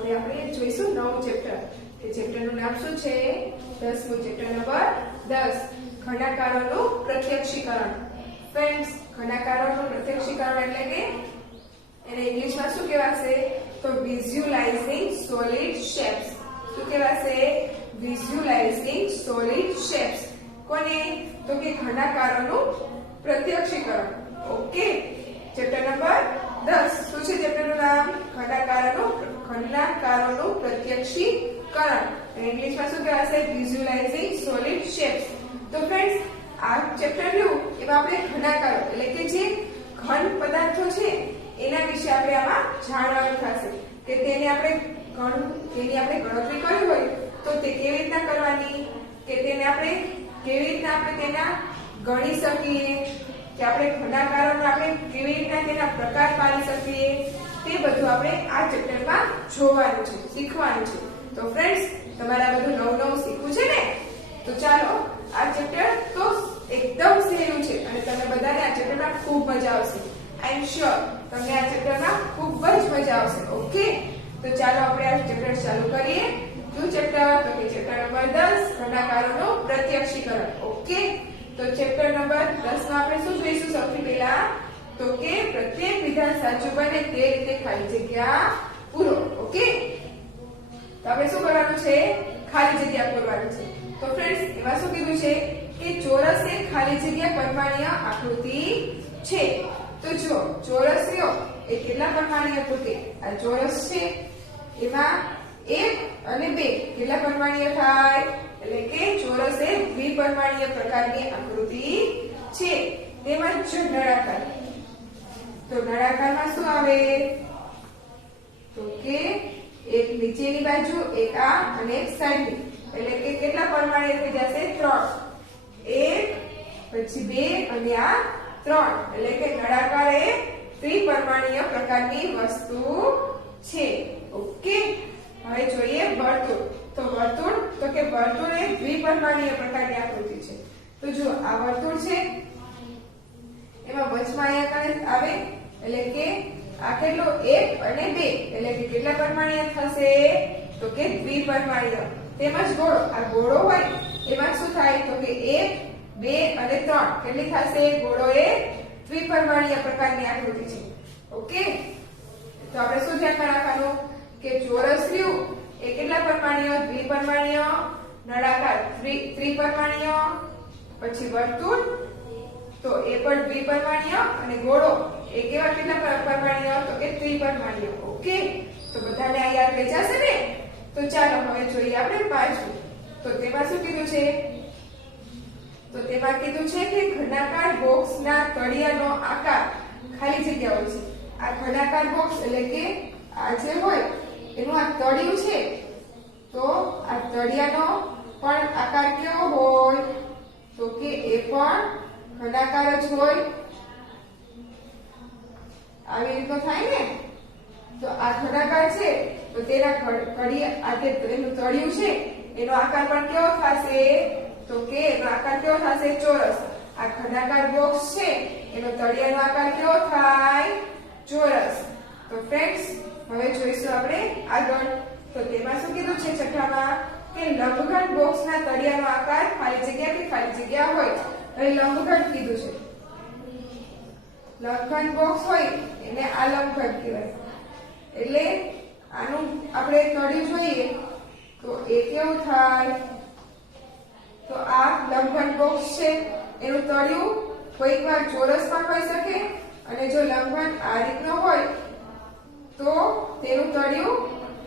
હવે આપણે જોઈશું નવું ચેપ્ટર. એ ચેપ્ટરનું નામ શું છે? 10મું ચેપ્ટર નંબર 10 ઘનાકારોનું પ્રત્યક્ષીકરણ. ફ્રેન્ડ્સ, ઘનાકારોનું પ્રત્યક્ષીકરણ એટલે કે એને ઇંગ્લિશમાં શું કહેવાશે? તો વિઝ્યુલાઇઝિંગ સોલિડ શેપ્સ. શું કહેવાશે? Visualizing solid shapes. કોને? તો કે ઘનાકારોનું પ્રત્યક્ષીકરણ. Okay, chapter number 10. શું છે ચેપ્ટરનું નામ? ઘનાકારોનું પ્રત્યક્ષીકરણ. ઇંગ્લિશમાં શું કહેવાશે? Visualizing solid shapes. તો ફ્રેન્ડ્સ, આ ચેપ્ટર રહ્યું એમાં આપણે ઘનાકારો એટલે કે જે ઘન પદાર્થો છે એના વિશે આપણે આમાં જાણવાનું થશે કે તેની આપણે ગણતરી કરવી હોય તો તે કેવી રીતના કરવાની, કે તેને આપણે કેવી રીતના તેના ગણી શકીએ, કે આપણે ઘનાકારોને આપણે કેવી રીતના તેના પ્રકાર પાડી શકીએ, તે બધું આપણે આ ચેપ્ટરમાં જોવાનું છે, શીખવાનું છે. તો ફ્રેન્ડ્સ, તમારે આ બધું નવું શીખવું છે ને? તો ચાલો, આ ચેપ્ટર તો એકદમ સહેલું છે અને તમને બધાને આ ચેપ્ટરમાં ખૂબ મજા આવશે. આઈ એમ શ્યોર તમને આ ચેપ્ટરમાં ખૂબ જ મજા આવશે. ઓકે, તો ચાલો આપણે આ ચેપ્ટર ચાલુ કરીએ. શું ચેપ્ટર? તો કે ચેપ્ટર નંબર 10 ઘનાકારોનું પ્રત્યક્ષીકરણ. ઓકે, તો ચેપ્ટર નંબર 10 માં આપણે શું જોઈશું? સૌથી પહેલા તો કે પ્રત્યેક વિધાન સાચું બને તે રીતે ખાલી જગ્યા પૂરો. ઓકે, તો આપણે શું કરવાનું છે? ખાલી જગ્યા પૂરવાની છે. તો ફ્રેન્ડ્સ, એમાં શું કીધું છે કે ચોરસ એ ખાલી જગ્યા પરમાણ્વીય આકૃતિ છે. તો જો ચોરસ રહ્યો એ કેટલા પરમાણ્વીય આકૃતિ? આ ચોરસ છે એમાં 1 અને 2 કેટલા પરમાણ્વીય થાય? એટલે કે ચોરસ એ દ્વિપરમાણ્વીય પ્રકારની આકૃતિ છે. તેમજ નળાકાર. તો નળાકારમાં શું આવે? તો કે એક નીચેની બાજુ, એક આ અને એક સાઈડની, એટલે કે કેટલા પરમાણ્વીય થઈ જશે? 3. 1 પછી 2 અને આ 3, એટલે કે નળાકાર એ ત્રિપરમાણ્વીય પ્રકારની વસ્તુ છે. ઓકે, હવે જોઈએ વર્તુળ. તો વર્તુળ એ દ્વિપરમાણ્વીય પ્રકારની આકૃતિ છે. તો જો આ વર્તુળ છે એમાં વચમાં અહીંયા આવે, એટલે કે આ કેટલો? 1 અને 2, એટલે કે કેટલા પરમાણ્વીય થશે? તો કે દ્વિપરમાણ્વીય. તેમજ ગોળો, આ ગોળો હોય એમાં શું થાય? તો કે 1 2 અને 3 કેટલી થશે? ગોળો એ દ્વિપરમાણ્વીય પ્રકારની આકૃતિ છે. ઓકે, તો આપણે શું ધ્યાનમાં રાખવાનું કે ચોરસ રહ્યું એ કેટલા પરમાણ્વીય? દ્વિપરમાણ્વીય. નળાકાર ત્રિપરમાણ્વીય. પછી વર્તુળ તો એ પણ દ્વિપરમાણ્વીય અને ગોળો એ કેટલા પરમાણ્વીય? તો કે ત્રિપરમાણ્વીય. ઓકે, તો બધાને આ યાદ રહી જશે ને? તો ચાલો હવે જોઈએ આપણે પાંચમું. તો તેમાં શું કીધું છે? તો તેમાં કીધું છે કે ઘનાકાર બોક્સના તળિયાનો આકાર ખાલી જગ્યા હોય છે. આ ઘનાકાર બોક્સ એટલે કે આ જે હોય એનું આ તળિયું છે, તો આ તળિયાનો પણ આકાર કેવો હોય? તો કે એ પણ ઘનાકાર જ હોય. આવી રીતનો થાય ને? તો આ ઘનાકાર છે તો તેના એનું તળિયું છે એનો આકાર પણ કેવો થશે? તો કે એનો આકાર કેવો થશે? ચોરસ. આ ઘનાકાર બોક્સ છે એનો તળિયાનો આકાર કેવો થાય? ચોરસ. તો ફ્રેન્ડ્સ, હવે જોઈશું આપણે આગળ. તો તેમાં શું કીધું છે છઠ્ઠામાં? કે લંબઘન બોક્સના તળિયાનો આકાર ખાલી જગ્યા હોય. હવે લંબઘન કીધું છે. લંબઘન બોક્સ હોય એને આ લંબઘન કહેવાય. એટલે આનું આપણે તળિયું જોઈએ તો એ કેવું થાય? તો આ લંબઘન બોક્સ છે એનું તળિયું કોઈક વાર ચોરસ પણ હોઈ શકે અને જો લંબઘન આ રીતનો હોય તો તેનું તળિયું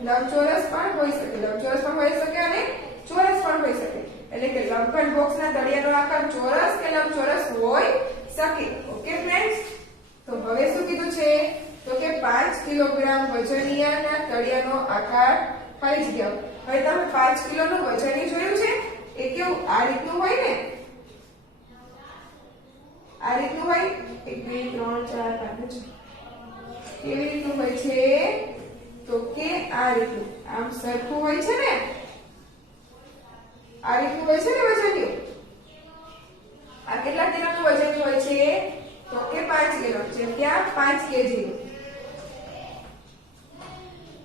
લંબચોરસ પણ હોઈ શકે. લંબચોરસ પણ હોઈ શકે અને ચોરસ પણ હોઈ શકે. એટલે કે લંબઘન બોક્સના તળિયાનો આકાર ચોરસ કે લંબચોરસ હોઈ શકે. ઓકે ફ્રેન્ડ્સ, તો હવે શું કીધું છે? તો કે 5 કિલોગ્રામ વજનીયાના તળિયાનો આકાર ખાલી જગ્યા. હવે તમે 5 કિલોનું વજની જોયું છે? એ કેવું? આ રીતનું હોય ને? આ રીતનું હોય. 1 2 3 4 5 6 કેવી રીતનું હોય છે? તો કે આ રીતનું, આમ સરખું હોય છે ને? આ રીતનું હોય છે ને વજનિયું? આ કેટલા કિલોનું વજન હોય છે? તો કે 5 કિલો. જેમ કે આ 5 કેજી.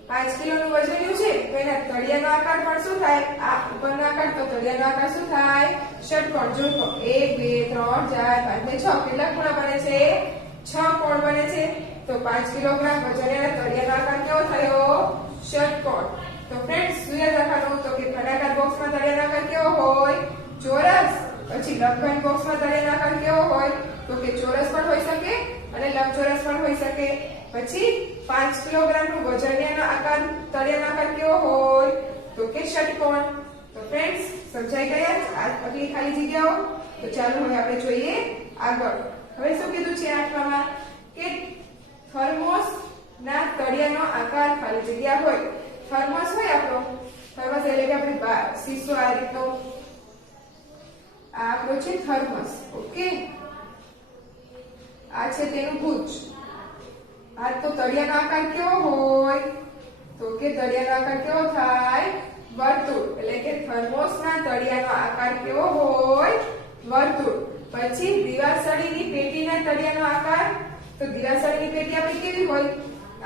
5 કિલોનું વજનિયું છે તો એના તળિયાનો આકાર પણ શું થાય? આ ઉપરનો આકાર તો તળિયાનો આકાર શું થાય? ષટકોણ. જો 1 2 3 4 5 ને 6 કેટલા ખૂણા બને છે? 6 કોણ બને છે. તો 5 કિલોગ્રામ વજનના તળિયાનો આકાર કેવો થયો? ષટકોણ. તો ફ્રેન્ડ્સ શું યાદ રાખવાનું? તો કે ઘનાકાર બોક્સમાં તળિયાનો આકાર કેવો હોય? ચોરસ. પછી લંબઘન બોક્સમાં તળિયાનો આકાર કેવો હોય? તો કે ચોરસ પણ હોઈ શકે અને લંબચોરસ પણ હોઈ શકે. પછી 5 કિલોગ્રામનું વજનિયાનો આકાર તળિયાનો આકાર કેવો હોય? તો કે ષટકોણ. તો ફ્રેન્ડ્સ સમજાઈ ગયા આ આટલી ખાલી જગ્યાઓ? તો ચાલો હવે આપણે જોઈએ આગળ. હવે શું કીધું છે આઠમામાં? કે થર્મોસ ના તળિયાનો આકાર ખાલી જગ્યા હોય. થર્મોસ હોય આપણો, થર્મોસ એટલે કે આપણે શીશો આ રીતનો, આ આપણો છે થર્મોસ. ઓકે, આ છે તેનું ભુજ. આ તો તળિયાનો આકાર કેવો હોય? તો કે તળિયાનો આકાર કેવો થાય? વર્તુળ. એટલે કે થર્મોસના તળિયાનો આકાર કેવો હોય? વર્તુળ. પછી દિવાસળીની પેટીના તળિયાનો આકાર, તો દિવાસળીની પેટી આપણી કેવી હોય?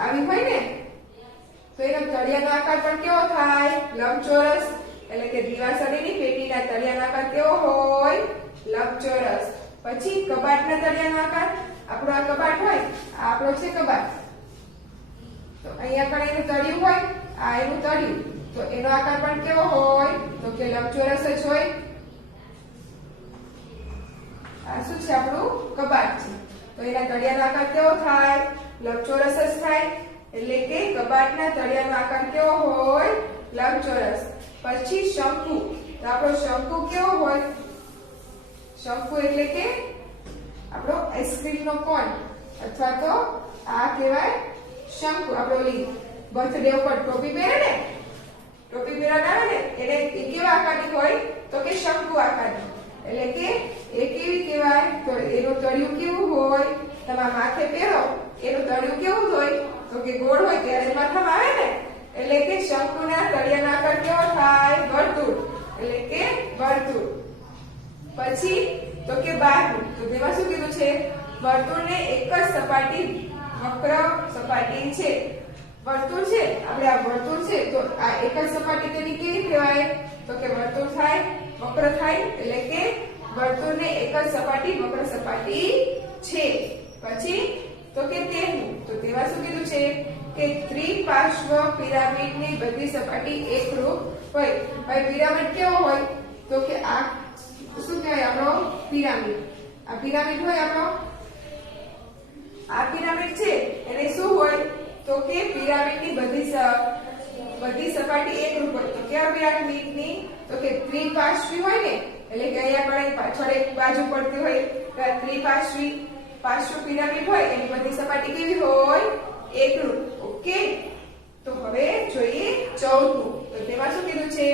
આવી હોય ને, તો એનો તળિયાનો આકાર પણ કેવો થાય? લંબચોરસ. એટલે કે દિવાસળીની પેટીના તળિયાનો આકાર કેવો હોય? લંબચોરસ. પછી કબાટના તળિયાનો આકાર, આપણો આ કબાટ હોય, આ આપણો છે કબાટ. તો અહીંયા પણ એનું તળિયું હોય, આ એનું તળિયું. તો એનો આકાર પણ કેવો હોય? તો કે લંબચોરસ જ હોય. આ શું છે? આપણું કબાટ છે. તો એના તળિયાનો આકાર કેવો થાય? લંબચોરસ જ થાય. એટલે કે કબાટના તળિયાનો આકાર કેવો હોય? લંબચોરસ. પછી શંકુ. તો આપણો શંકુ કેવો હોય? શંકુ એટલે કે આપણો આઈસ્ક્રીમનો કોન, અથવા તો આ કહેવાય શંકુ. આપણો ઓલી બર્થડે ઉપર ટોપી પહેરે ને, ટોપી પહેરવા આવે ને, એને એ કેવા આકારની હોય? તો કે શંકુ આકારની. એટલે કે એ કેવી કહેવાય? તો એનું તળિયું કેવું હોય? તમારા માથે પહેરો, એનું તળિયું કેવું હોય? તો કે ગોળ હોય, ત્યારે માથામાં આવે ને. એટલે કે શંકુના તળિયાનો આકાર કેવો થાય? વર્તુળ. એટલે કે વર્તુળ. પછી તો કે બાહ્ય. તો તેમાં શું કીધું છે? વર્તુળને એક જ સપાટી, વક્ર સપાટી છે. વર્તુળ છે, આપણે આ વર્તુળ છે, તો આ એક જ સપાટી તેની કેવી કહેવાય? તો કે વર્તુળ થાય, વક્ર થાય. એટલે કે વર્તુળને એક જ સપાટી, વક્ર સપાટી છે. પછી તો કે તેનું, તો તેમાં શું કીધું છે? કે ત્રિપાર્શ્વ પિરામિડની બધી સપાટી એકરૂપ હોય. હવે પિરામિડ કેવો હોય? તો કે આ શું કહેવાય? આપણો પિરામિડ. આ પિરામિડ હોય આપણો, આ પિરામિડ છે એને શું હોય? તો કે પિરામિડની બધી સપાટી એકરૂપ હોય. તો કેવા પિરામિડની? તો કે ત્રિપાર્શ્વી હોય ને, એટલે કે અહીંયા પણ પાછળ એક બાજુ પડતી હોય, ત્રિપાર્શ્વી પિરામિડ હોય, એની બધી સપાટી કેવી હોય? એકરૂપ. ઓકે, તો હવે જોઈએ 14મું. તો તેમાં શું કીધું છે?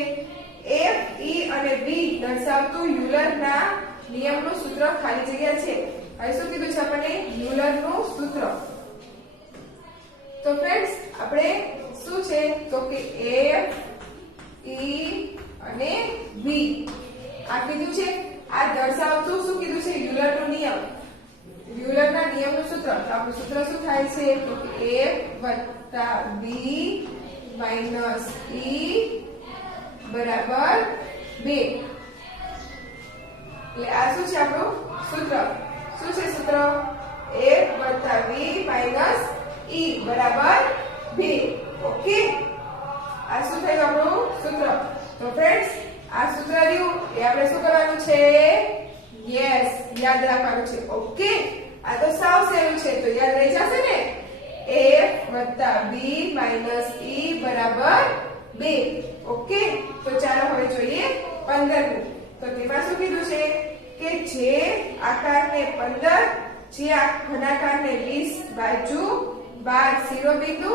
F, E અને B દર્શાવતું યુલરના નિયમનું સૂત્ર ખાલી જગ્યા છે. હવે શું કીધું છે આપણને? યુલરનું સૂત્ર. તો ફ્રેન્ડ્સ આપણે શું છે? તો કે F, E અને B આ કીધું છે. આ દર્શાવતું શું કીધું છે? યુલરનો નિયમ. યુલરના નિયમનું સૂત્ર. તો આપણું સૂત્ર શું થાય છે? તો કે F + B - E બરાબર 2. એટલે આ શું છે આપણું સૂત્ર? શું છે સૂત્ર? F + B - E બરાબર 2. ઓકે, આ શું થયું આપણું સૂત્ર? તો ફ્રેન્ડ્સ આ સૂત્ર રહ્યું એ આપણે શું કરવાનું છે? યસ, યાદ રાખવાનું છે. ઓકે, આ તો સાવ સહેલું છે, તો યાદ રહી જશે ને? F + B - E બરાબર 2. ઓકે, તો ચાલો હવે જોઈએ 15મું. તો તેમાં શું કીધું છે? કે જે આકારને 15, જે આ ઘનાકારને 20 બાજુ, 12 શિરોબિંદુ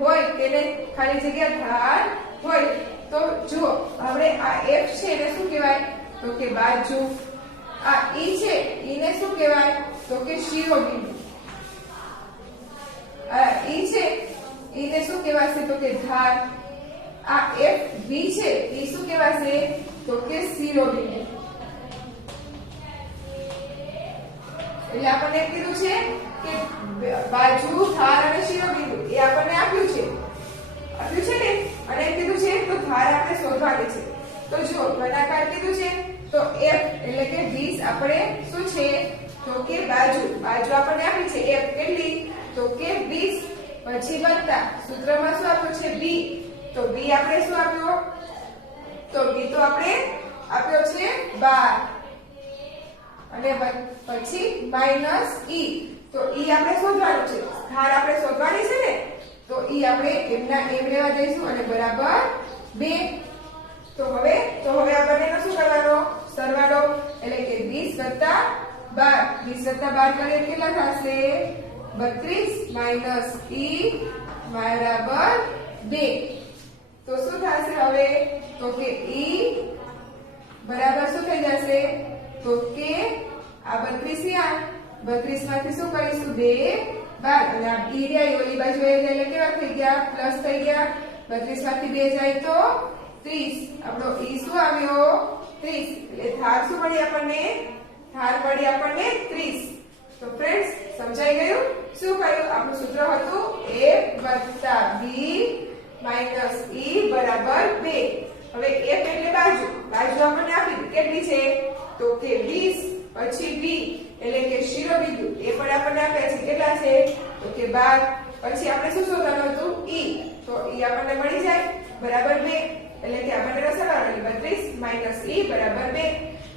હોય, તેને ખાલી જગ્યા ધાર હોય. તો જુઓ, હવે આ F છે એને શું કહેવાય? તો કે બાજુ. આ E છે, E ને શું કહેવાય? તો કે શિરોબિંદુ. આ E છે, E ને શું કહેવાશે? તો કે ધાર. આ F, B છે, એ શું કહેવાશે? તો કે શિરોબિંદુ. એટલે આપણને કીધું છે કે બાજુ, ધાર અને શિરોબિંદુ એ આપણને આપ્યું છે. આપ્યું છે ને અને એમ કીધું છે તો ધાર આપણે શોધવાની છે. તો જો ઘનાકાર કીધું છે તો f એટલે કે 20 આપણે શું છે તો કે બાજુ આપણને આપી છે f કેટલી તો કે 20 પછી વત્તા સૂત્રમાં શું આપ્યું છે b તો b આપણે શું આપ્યો તો b તો આપણે આપ્યો છે 12 અને પછી માઈનસ e તો e આપણે શોધવાનું છે ધાર આપણે શોધવાની છે ને તો e આપણે એમના એમ લેવા જઈશું અને બરાબર 2 તો હવે આ બંનેનો શું કરવાનો સરવાળો એટલે કે 20 + 12 કરીએ કેટલા થશે 32 માઈનસ e બરાબર 2 તો શું થશે હવે તો કે e બરાબર શું થઈ જશે તો કે આ 32 યાર 32 માંથી શું કરીશું 2 12 અને આ e રે ઓલી બાજુ એ એટલે કેવા થઈ ગયા પ્લસ થઈ ગયા 32 માંથી 2 જાય તો 30 આપણો e શું આવ્યો 30 એટલે ધાર શું મળી આપણને 30 તો ફ્રેન્ડ્સ સમજાઈ ગયું શું કર્યું આપણું સૂત્ર હતું a + b - e બરાબર 2 હવે f એટલે બાજુ આપણને આપી કેટલી છે તો કે 20 પછી b એટલે કે શિરોબિંદુ એ પણ આપણને આપ્યા છે કેટલા છે તો કે 12 પછી આપણે શું શોધવાનું હતું e તો e આપણને મળી જાય બરાબર 2 એટલે કે આપણને સરવાળો એટલે 32 - e બરાબર 2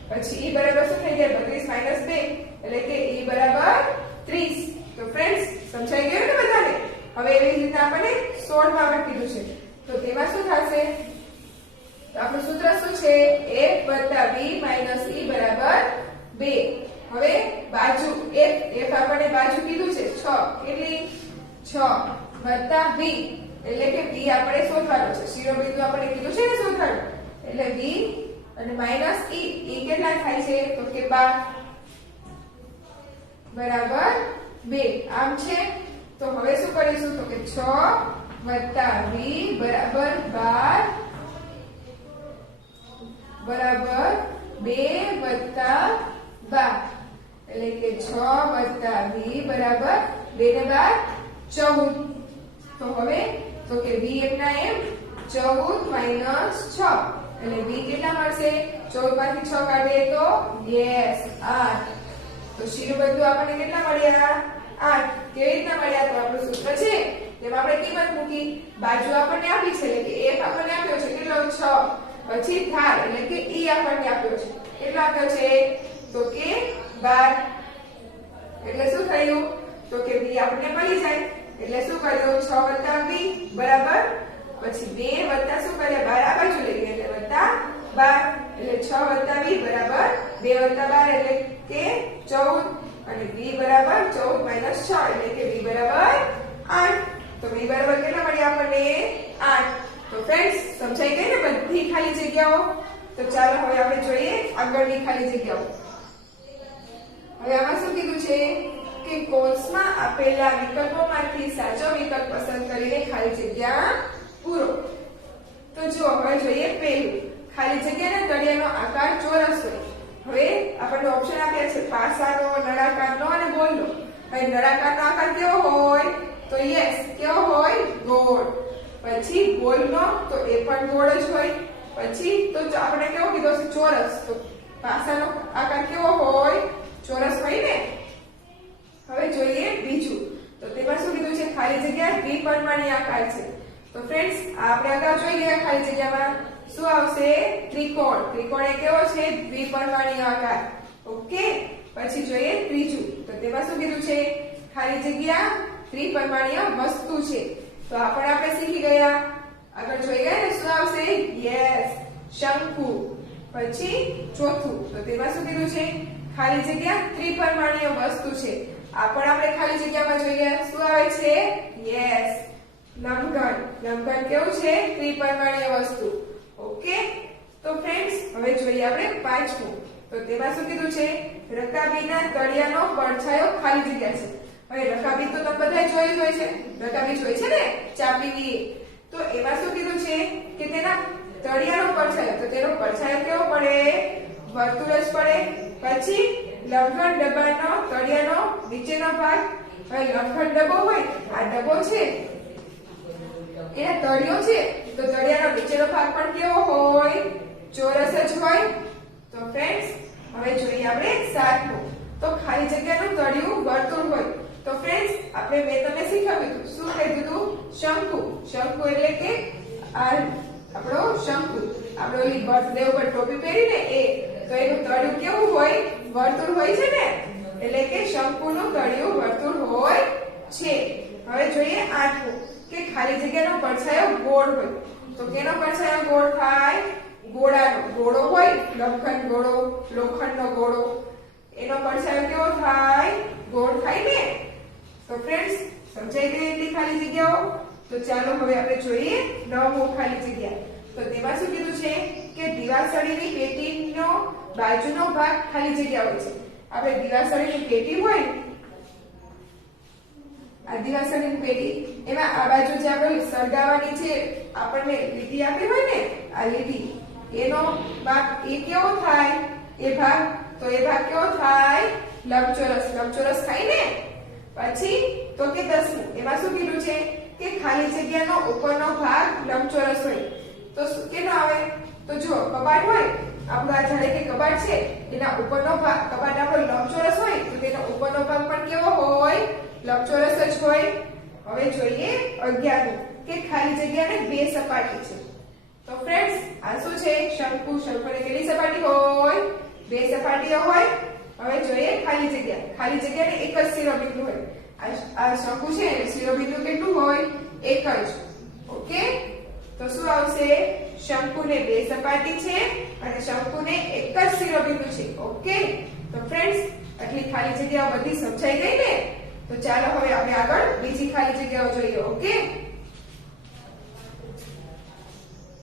પછી e બરાબર શું થઈ જાય 32 - 2 એટલે કે e બરાબર 30 તો ફ્રેન્ડ્સ સમજાઈ ગયું ને બધાને હવે એવી રીતે આપણને 16 માં કીધું છે તો તેમાં શું થશે તો આપણું સૂત્ર શું છે f + b - e બરાબર 2 હવે બાજુ f આપણને બાજુ કીધું છે 6 કેટલી 6 + b એટલે કે b આપણે શોધવાનું છે શિરોબિંદુ આપણે કીધું છે ને શોધવાનું એટલે b અને માઈનસ e કેટલા થાય છે તો કે 12 બરાબર 2 આમ છે તો હવે શું કરીશું તો કે 6 + b બરાબર 12 બરાબર 2 + 12 એટલે કે 6 + b બરાબર 2 ને 12 14 તો હવે તો કે b એમના એમ 14 - 6 એટલે b કેટલા મળશે 14 માંથી 6 કાઢીએ તો યસ 8 તો શિરોબિંદુ આપણને કેટલા મળ્યા 8 કેવી રીતના મળ્યા તો આપણું સૂત્ર છે તેમાં આપણે કિંમત મૂકી બાજુ આપણને આપી છે એટલે કે f આપણને આપ્યો છે કેટલો 6 પછી ધાર એટલે કે e આપણને આપ્યો છે કેટલો આપ્યો છે તો કે 12 એટલે શું થયું તો કે b આપણને મળી જાય એટલે શું કર્યું 6 + b બરાબર પછી 2 વત્તા શું કર્યા 12 આ બાજુ લઈ ગયા એટલે વત્તા 12 એટલે 6 + b બરાબર 2 + 12 એટલે કે 14 અને b બરાબર 14 - 6 એટલે કે b બરાબર 8 તો b બરાબર કેટલા મળ્યા આપણને 8 તો ફ્રેન્ડ્સ સમજાઈ ગઈ ને બધી ખાલી જગ્યાઓ તો ચાલો હવે આપણે જોઈએ આગળની ખાલી જગ્યાઓ હવે આમાં શું કીધું છે કે કૌંસમાં આપેલા વિકલ્પોમાંથી સાચો વિકલ્પ પસંદ કરીને ખાલી જગ્યા પૂરો તો જો હવે જોઈએ પહેલું ખાલી જગ્યાના તળિયાનો આકાર ચોરસ હોય હવે આપણને ઓપ્શન આપ્યા છે પાસાનો નળાકારનો અને ગોળનો હવે નળાકારનો આકાર કેવો હોય તો યસ કેવો હોય ગોળ પછી ગોળનો તો એ પણ ગોળ જ હોય પછી તો આપણે કેવો કીધો છે ચોરસ તો પાસાનો આકાર કેવો હોય ચોરસ હોય ને હવે જોઈએ બીજું તો તેમાં શું કીધું છે ખાલી જગ્યા દ્વિપરિમાણીય આકાર છે તો ફ્રેન્ડ્સ આપણે અગાઉ જોઈ ગયા ખાલી જગ્યામાં શું આવશે ત્રિકોણ એ કેવો છે દ્વિપરિમાણીય આકાર ઓકે પછી જોઈએ ત્રીજું તો તેમાં શું કીધું છે ખાલી જગ્યા ત્રિપરિમાણીય વસ્તુ છે તો આપણે શીખી ગયા આગળ જોઈ ગયા ને શું આવશે યસ શંકુ પછી ચોથું તો તેમાં શું કીધું છે ખાલી જગ્યા ત્રિપરિમાણીય વસ્તુ છે આ પણ આપણે ખાલી જગ્યામાં જોઈએ શું આવે છે યસ લંબઘન કેવું છે ત્રિપરિમાણીય વસ્તુ ઓકે તો ફ્રેન્ડ્સ હવે જોઈએ આપણે પાંચમું તો તેમાં શું કીધું છે રકાબીના તળિયાનો પડછાયો ખાલી જગ્યા છે હવે રકાબી તો તમે બધા જોઈ હોય છે રકાબી જોઈ છે ને ચાપીની તો એમાં શું કીધું છે કે તેના તળિયાનો પડછાયો તો તેનો પડછાયો કેવો પડે વર્તુળ જ પડે પછી લંબઘન ડબ્બાનો તળિયાનો નીચેનો ભાગ હવે લંબઘન ડબ્બો હોય આ ડબ્બો છે એના તળિયો છે તો તળિયાનો નીચેનો ભાગ પણ કેવો હોય? ચોરસ જ હોય. તો ફ્રેન્ડ્સ હવે જોઈએ આપણે 7મું. તો ખાલી જગ્યાનું તળિયું વર્તુળ હોય. તો ફ્રેન્ડ્સ મેં તમને શીખવ્યું હતું. શું કીધું હતું? શંકુ. શંકુ એટલે કે આ આપણો શંકુ. આપણે ઓલી બર્થડે ઉપર ટોપી પહેરીને તો એનું તળિયું કેવું હોય? વર્તુળ હોય છે ને, એટલે કે શંકુનું તળિયું વર્તુળ હોય છે. હવે જોઈએ 8મું કે ખાલી જગ્યાનો પડછાયો ગોળ હોય. તો કેનો પડછાયો ગોળ થાય? ગોળાનો. ગોળો હોય, લોખંડ ગોળો, લોખંડનો ગોળો, એનો પડછાયો કેવો થાય? ગોળ થાય ને. તો ફ્રેન્ડ્સ સમજાઈ ગઈ એટલી ખાલી જગ્યાઓ? તો ચાલો હવે આપણે જોઈએ 9મું ખાલી જગ્યા. તો તેમાં શું કીધું છે કે દિવાસળીની પેટીનો બાજુનો ભાગ ખાલી જગ્યા હોય છે. આપણે દિવાસળીની પેટી હોય, આ દિવાસળીની પેટી, એમાં આ બાજુ જે આપણે સળગાવવાની છે આપણને લીટી આપી હોય ને, આ લીટી, એનો ભાગ એ કેવો થાય? એ ભાગ કેવો થાય? લંબચોરસ. લંબચોરસ થાય ને. પછી તો કે 10મું, એમાં શું કીધું છે કે ખાલી જગ્યાનો ઉપરનો ભાગ લંબચોરસ હોય. તો કેનો આવે? તો જો કબાટ હોય, આપણો આ જાણે કે કબાટ છે, એના ઉપરનો ભાગ, કબાટ આપણો લંબચોરસ હોય તો તેનો ઉપરનો ભાગ પણ કેવો હોય? લંબચોરસ જ હોય. હવે જોઈએ 11મું કે ખાલી જગ્યાને 2 સપાટી છે. તો ફ્રેન્ડ્સ આ શું છે? શંકુ. શંકુને કેટલી સપાટી હોય? 2 સપાટીઓ હોય. હવે જોઈએ ખાલી જગ્યા. ખાલી જગ્યાને એક જ શિરોબિંદુ હોય. આ શંકુ છે એટલે શિરોબિંદુ કેટલું હોય? એક જ. ઓકે, તો શું આવશે? શંકુને 2 સપાટી છે અને શંકુને એક જ શિરોબિંદુ છે. ઓકે, તો ફ્રેન્ડ્સ આટલી ખાલી જગ્યાઓ બધી સમજાઈ ગઈ ને? તો ચાલો હવે આપણે આગળ બીજી ખાલી જગ્યાઓ જોઈએ. ઓકે.